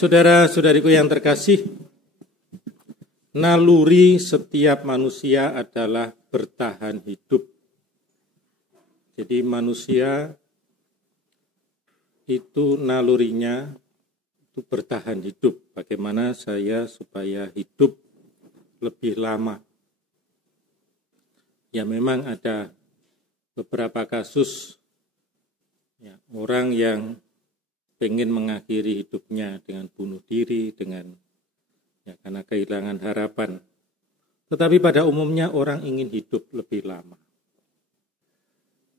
Saudara-saudariku yang terkasih, naluri setiap manusia adalah bertahan hidup. Jadi manusia itu nalurinya itu bertahan hidup. Bagaimana saya supaya hidup lebih lama. Ya memang ada beberapa kasus ya, orang yang pengen mengakhiri hidupnya dengan bunuh diri, karena kehilangan harapan. Tetapi pada umumnya orang ingin hidup lebih lama.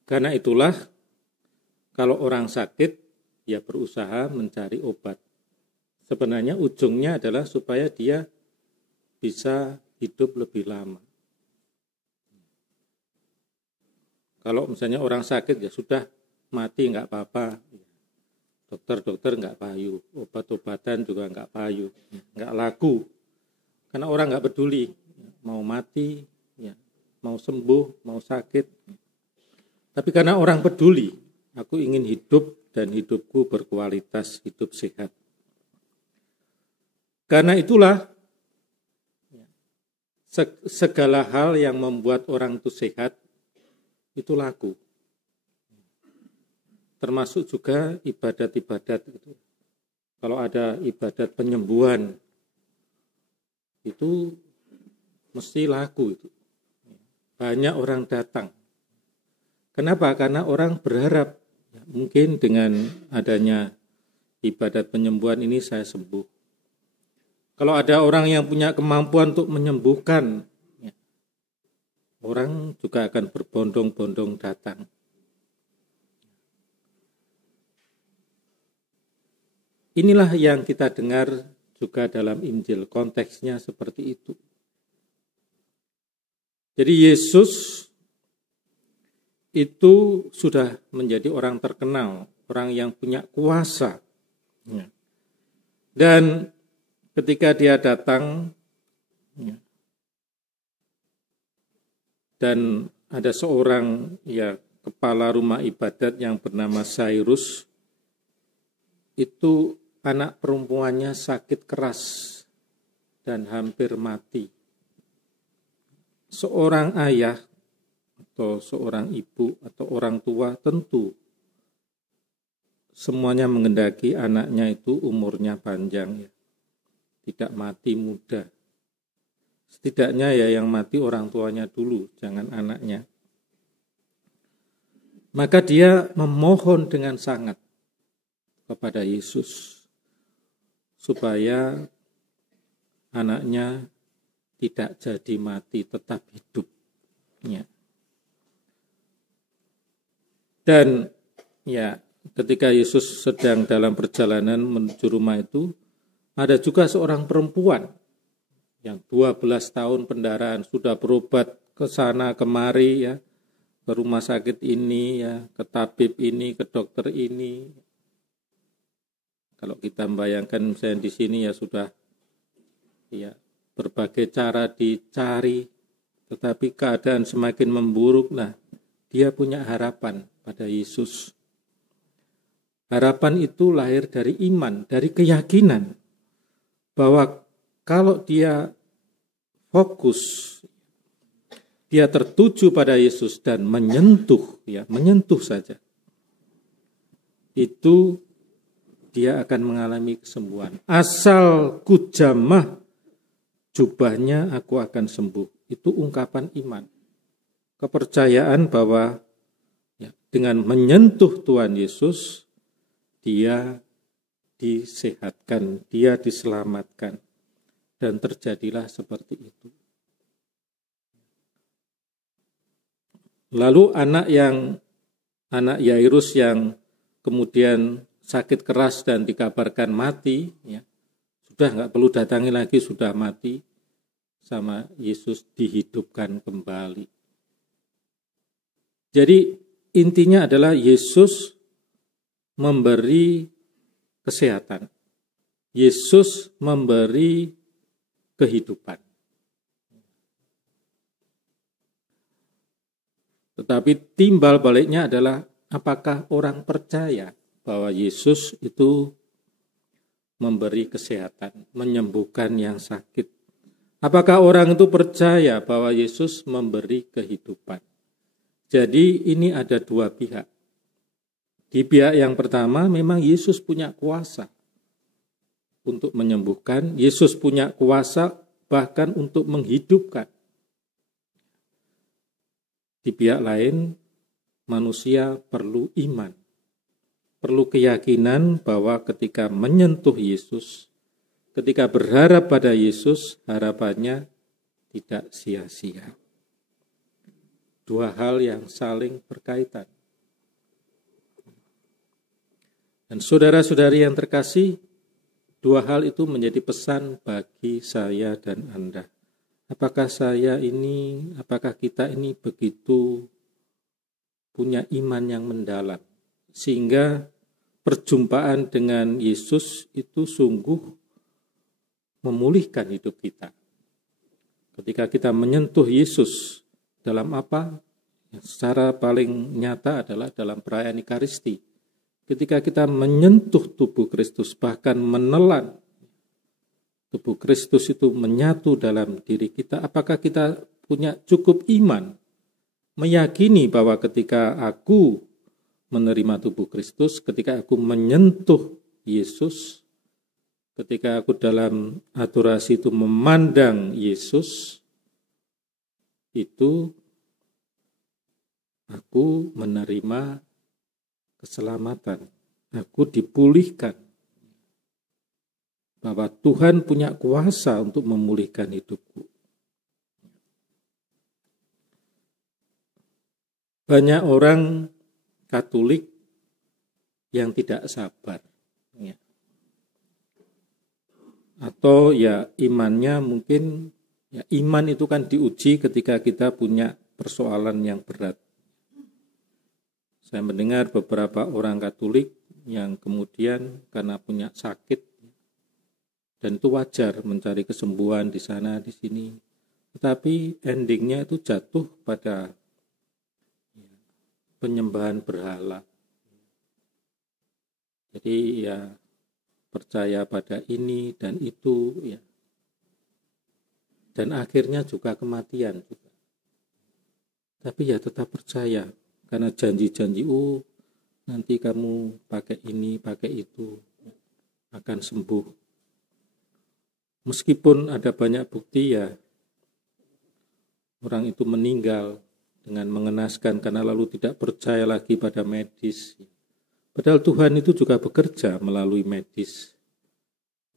Karena itulah kalau orang sakit, ya berusaha mencari obat. Sebenarnya ujungnya adalah supaya dia bisa hidup lebih lama. Kalau misalnya orang sakit, ya sudah mati nggak apa-apa. Dokter nggak payu, obat-obatan juga nggak payu, nggak laku. Karena orang nggak peduli, mau mati, ya, mau sembuh, mau sakit. Tapi karena orang peduli, aku ingin hidup dan hidupku berkualitas, hidup sehat. Karena itulah segala hal yang membuat orang itu sehat, itu laku. Termasuk juga ibadat-ibadat itu. Kalau ada ibadat penyembuhan itu mesti laku itu. Banyak orang datang. Kenapa? Karena orang berharap ya, mungkin dengan adanya ibadat penyembuhan ini saya sembuh. Kalau ada orang yang punya kemampuan untuk menyembuhkan, ya, orang juga akan berbondong-bondong datang. Inilah yang kita dengar juga dalam Injil, konteksnya seperti itu. Jadi Yesus itu sudah menjadi orang terkenal, orang yang punya kuasa. Dan ketika dia datang, dan ada seorang ya kepala rumah ibadat yang bernama Sairus, itu anak perempuannya sakit keras dan hampir mati. Seorang ayah atau seorang ibu atau orang tua tentu semuanya menghendaki anaknya itu umurnya panjang, ya. Tidak mati muda. Setidaknya ya yang mati orang tuanya dulu, jangan anaknya. Maka dia memohon dengan sangat kepada Yesus supaya anaknya tidak jadi mati, tetap hidup. Ya. Dan ya ketika Yesus sedang dalam perjalanan menuju rumah itu, ada juga seorang perempuan yang 12 tahun pendarahan, sudah berobat ke sana kemari ya, ke rumah sakit ini ya, ke tabib ini, ke dokter ini. Kalau kita membayangkan misalnya di sini ya sudah ya berbagai cara dicari, tetapi keadaan semakin memburuk. Nah, dia punya harapan pada Yesus. Harapan itu lahir dari iman, dari keyakinan bahwa kalau dia fokus, dia tertuju pada Yesus dan menyentuh saja, itu dia akan mengalami kesembuhan. Asal ku jamah jubahnya aku akan sembuh. Itu ungkapan iman. Kepercayaan bahwa ya, dengan menyentuh Tuhan Yesus, dia disehatkan, dia diselamatkan. Dan terjadilah seperti itu. Lalu anak Yairus yang kemudian sakit keras dan dikabarkan mati, ya, sudah nggak perlu datangi lagi, sudah mati, sama Yesus dihidupkan kembali. Jadi intinya adalah Yesus memberi kesehatan. Yesus memberi kehidupan. Tetapi timbal baliknya adalah apakah orang percaya bahwa Yesus itu memberi kesehatan, menyembuhkan yang sakit. Apakah orang itu percaya bahwa Yesus memberi kehidupan? Jadi ini ada dua pihak. Di pihak yang pertama memang Yesus punya kuasa untuk menyembuhkan, Yesus punya kuasa bahkan untuk menghidupkan. Di pihak lain manusia perlu iman, perlu keyakinan bahwa ketika menyentuh Yesus, ketika berharap pada Yesus, harapannya tidak sia-sia. Dua hal yang saling berkaitan. Dan saudara-saudari yang terkasih, dua hal itu menjadi pesan bagi saya dan Anda. Apakah kita ini begitu punya iman yang mendalam, sehingga perjumpaan dengan Yesus itu sungguh memulihkan hidup kita. Ketika kita menyentuh Yesus dalam apa? Secara paling nyata adalah dalam perayaan Ekaristi. Ketika kita menyentuh tubuh Kristus, bahkan menelan tubuh Kristus itu menyatu dalam diri kita, apakah kita punya cukup iman meyakini bahwa ketika aku menerima tubuh Kristus, ketika aku menyentuh Yesus, ketika aku dalam adorasi itu memandang Yesus, itu aku menerima keselamatan, aku dipulihkan. Bahwa Tuhan punya kuasa untuk memulihkan hidupku. Banyak orang Katolik yang tidak sabar. Ya. Atau ya imannya mungkin, ya iman itu kan diuji ketika kita punya persoalan yang berat. Saya mendengar beberapa orang Katolik yang kemudian karena punya sakit, dan itu wajar mencari kesembuhan di sana, di sini. Tetapi endingnya itu jatuh pada penyembahan berhala. Jadi ya percaya pada ini dan itu, ya. Dan akhirnya juga kematian juga. Tapi ya tetap percaya. Karena janji-janji, nanti kamu pakai ini, pakai itu, akan sembuh. Meskipun ada banyak bukti, ya orang itu meninggal dengan mengenaskan karena lalu tidak percaya lagi pada medis. Padahal Tuhan itu juga bekerja melalui medis,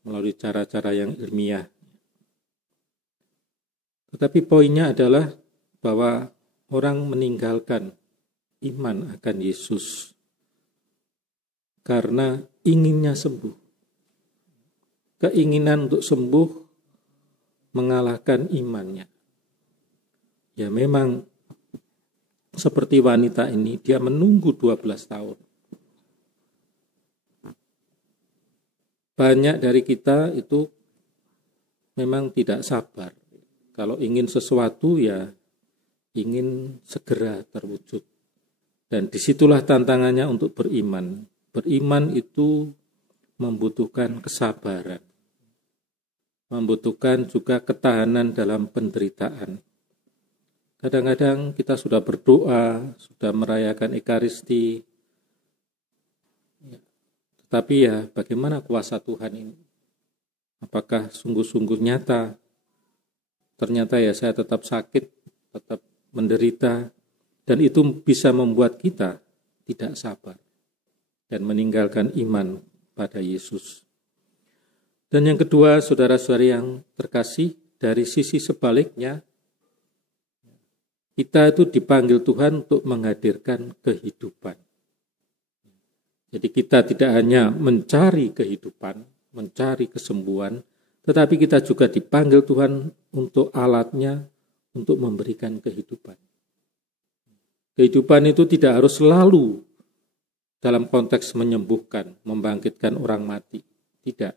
melalui cara-cara yang ilmiah. Tetapi poinnya adalah bahwa orang meninggalkan iman akan Yesus karena inginnya sembuh. Keinginan untuk sembuh mengalahkan imannya. Ya memang seperti wanita ini, dia menunggu 12 tahun. Banyak dari kita itu memang tidak sabar. Kalau ingin sesuatu ya ingin segera terwujud. Dan disitulah tantangannya untuk beriman. Beriman itu membutuhkan kesabaran. Membutuhkan juga ketahanan dalam penderitaan. Kadang-kadang kita sudah berdoa, sudah merayakan Ekaristi. Tetapi ya bagaimana kuasa Tuhan ini? Apakah sungguh-sungguh nyata? Ternyata ya saya tetap sakit, tetap menderita. Dan itu bisa membuat kita tidak sabar dan meninggalkan iman pada Yesus. Dan yang kedua, saudara-saudari yang terkasih, dari sisi sebaliknya, kita itu dipanggil Tuhan untuk menghadirkan kehidupan. Jadi kita tidak hanya mencari kehidupan, mencari kesembuhan, tetapi kita juga dipanggil Tuhan untuk alatnya untuk memberikan kehidupan. Kehidupan itu tidak harus selalu dalam konteks menyembuhkan, membangkitkan orang mati. Tidak.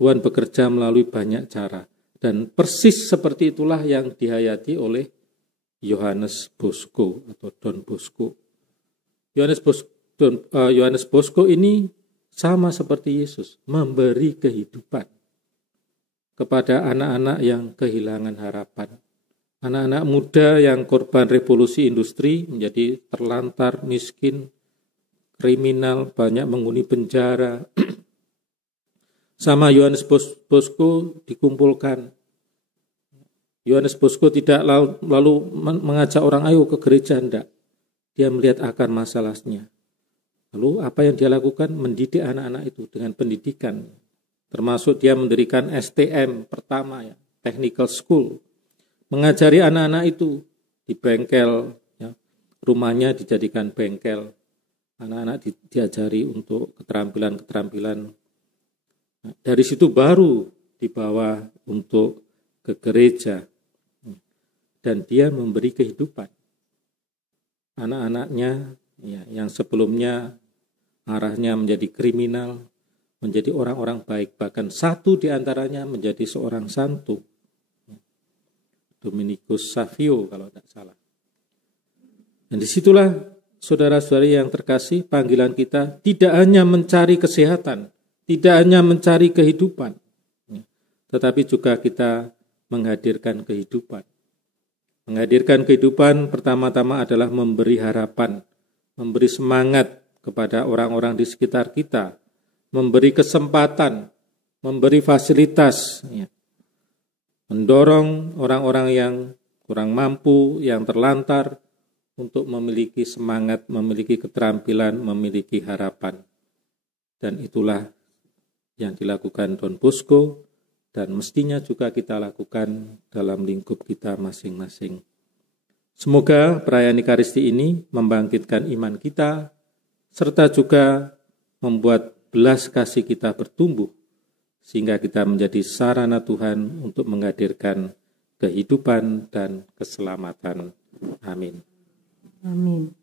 Tuhan bekerja melalui banyak cara. Dan persis seperti itulah yang dihayati oleh Yohanes Bosco atau Don Bosco. Yohanes Bosco ini sama seperti Yesus, memberi kehidupan kepada anak-anak yang kehilangan harapan. Anak-anak muda yang korban revolusi industri menjadi terlantar, miskin, kriminal, banyak menghuni penjara. Sama Yohanes Bosco dikumpulkan. Yohanes Bosco tidak lalu mengajak orang ayo ke gereja, enggak. Dia melihat akar masalahnya. Lalu apa yang dia lakukan? Mendidik anak-anak itu dengan pendidikan. Termasuk dia mendirikan STM pertama, ya, Technical School. Mengajari anak-anak itu di bengkel, ya, rumahnya dijadikan bengkel. Anak-anak diajari untuk keterampilan-keterampilan. Nah, dari situ baru dibawa untuk ke gereja. Dan dia memberi kehidupan. Anak-anaknya, ya, yang sebelumnya arahnya menjadi kriminal, menjadi orang-orang baik. Bahkan satu di antaranya menjadi seorang santo. Dominikus Savio kalau tidak salah. Dan disitulah saudara-saudari yang terkasih, panggilan kita tidak hanya mencari kesehatan, tidak hanya mencari kehidupan, tetapi juga kita menghadirkan kehidupan. Menghadirkan kehidupan pertama-tama adalah memberi harapan, memberi semangat kepada orang-orang di sekitar kita, memberi kesempatan, memberi fasilitas, ya, mendorong orang-orang yang kurang mampu, yang terlantar untuk memiliki semangat, memiliki keterampilan, memiliki harapan. Dan itulah yang dilakukan Don Bosco dan mestinya juga kita lakukan dalam lingkup kita masing-masing. Semoga perayaan Ekaristi ini membangkitkan iman kita, serta juga membuat belas kasih kita bertumbuh, sehingga kita menjadi sarana Tuhan untuk menghadirkan kehidupan dan keselamatan. Amin. Amin.